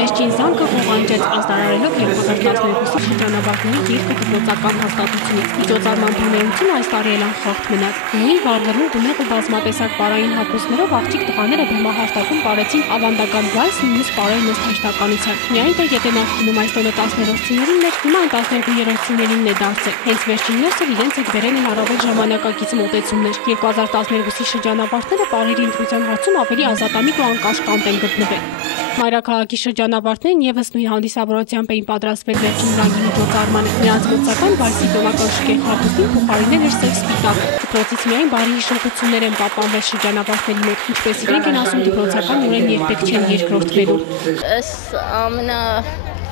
վերջին զանգը հողանջեց ազդարարելով 2012-ի շրջանավարտների գիրքը դպրոցական հաստատությունից։ Միջոցառման բնորոշությունը այս տարի էլ անխախտ մնաց։ Նույն վառվելու գունեղ ու բազմատեսակ պարային հագուստներով աղջիկ տղաները բեմահարտակում պարեցին ավանդական վայս, նույնիսկ պարերն ըստ հեշտականության։ Միայն թե եթե նախկինում այս տոնը 10-րդցիներին էր, հիմա 12-րդցիներին է դարձել։ Հենց վերջին մյուսը իրենց հետ բերել են առավել ժամանակակից մոտեցումներ։ 2012-ի շրջանավարտները պարերի ընտրության հարցում ավելի ազատամիտ ու անկաշկանդ են գտնվել։ Մայրաքաղաքի շրջանավարտներն եւս նույն հանդիսավորությամբ էին պատրաստվել վերջին ռանգի միջոցառմանը։ Նրանց մոծական վայսի տոնական շքեղ հագուստին փոխարինել էր սև սպիտակը։ Դպրոցից միայն բարի հիշողություններ են պահպանվել շրջանավարտների մոտ, ինչպես իրենք են ասում, դպրոցական օրերն երբեք չեն երկրորդվելու։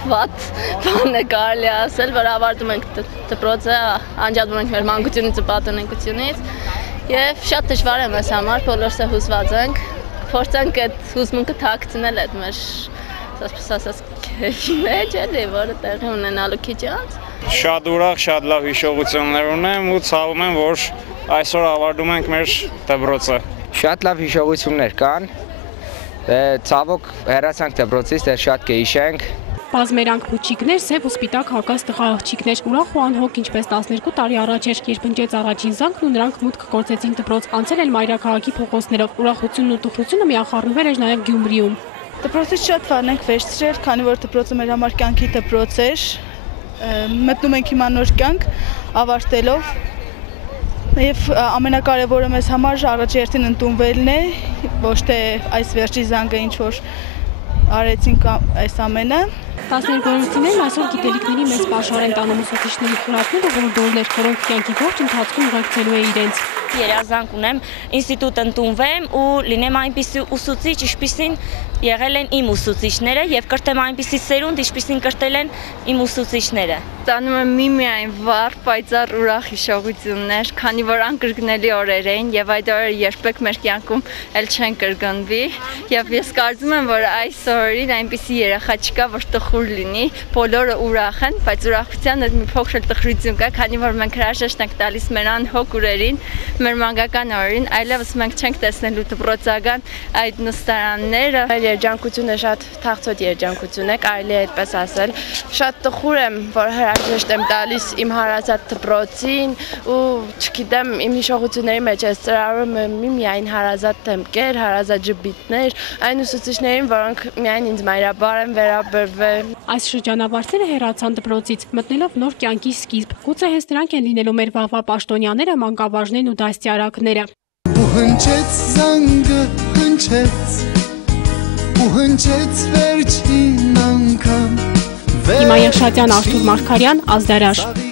Վատ բանը կարելի ասել, որ ավարտում ենք դպրոցը, անջատվում ենք մեր մանկությունից ու պատանեկությունից եւ շատ դժվար է մեզ համար, բոլորս հուզված ենք, փորձենք այդ հուզմունքը թաքցնել այդ մեր ասած քեֆի մեջ, էլի, որը տեղի ունենալու քիչ անց։ Շատ ուրախ, շատ լավ հիշողություններ ունեմ ու ցավում եմ, որ այսօր ավարտում ենք մեր դպրոցը։ Շատ լավ հիշողություններ կան, ցավոք հեռացանք դպրոցից, դեռ շատ կհիշենք։ Բազմերանք փուչիկներ, սև ու սպիտակ հագած տղա աղջիկներ, ուրախ ու անհոգ, ինչպես 12 տարի առաջ էր, երբ ընկեց առաջին զանգն ու նրանք մուտք գործեցին դպրոց, անցել են Մայրաքաղաքի փողոցներով, ուրախությունն ու տխրությունը միախառնվել էր նաև Գյումրիում։ Դպրոցից շատ բան ենք վերցրել, քանի որ դպրոցը մեր համար կյանքի դպրոց էր, մտնում ենք հիմա նոր կյանք, ավարտելով, եւ ամենակարևորը մեզ համար առաջերտին ընդունվելն է, ոչ թե այս վերջի զանգը ինչ որ արեցինք այս ամենը։ 12-րդցիներն այսօր գիտելիքների մեծ պաշար են տանում ուսուցիչների խորհուրդներ ու ողջույններ, որոնք կյանքի ողջ ընթացքում ուղեկցելու է իրենց։ Երազանք ունեմ ինստիտուտ ընդունվեմ ու լինեմ այնպիսի ուսուցիչ, ինչպիսին եղել են իմ ուսուցիչները եւ կրտեմ այնպիսի սերունդ, ինչպիսին կրտել են իմ ուսուցիչները։ Տանում եմ միայն վառ, պայծառ ուրախ հիշողություններ, քանի որ անկրկնելի օրեր էին եւ այդ օրերը երբեք մեր կյանքում էլ չեն կրկնվի եւ ես կարծում եմ, որ այս օրերին այնպիսի երեխա չկա, որ տխուր լինի, բոլորը ուրախ են, բայց ուրախության հետ մի փոքր տխրություն կա, քանի որ մենք հրաժեշտ ենք տալիս մեր անհոգ օրերին, մեր մանկական օրերին, այլևս մենք չենք տեսնելու դպրոցական այդ նստարանները։ Այդ երջանկությունը շատ թախծոտ երջանկություն է, կարելի է այդպես ասել։ Շատ տխուր եմ, որ հրաժեշտ եմ տալիս իմ հարազատ դպրոցին ու չգիտեմ, իմ հիշողությունների մեջ ես ծրարում եմ միայն հարազատ դեմքեր, հարազատ ժպիտներ, այն ուսուցիչներին, որոնք միայն ինձ մայրաբար են վերաբերվել։ Այս շրջանավարտները հեռացան դպրոցից, մտնելով նոր կյանքի սկիզբ։ Գուցե հենց նրանք են լինելու մեր վաղվա պաշտոնյաները, մանկավարժներն ու դաստիարակները։ Ու հնչեց զանգը, հնչեց, ու հնչեց վերջին անգամ։ Հիմա Երշատյան, Արթուր Մարգարյան, Ազդարար։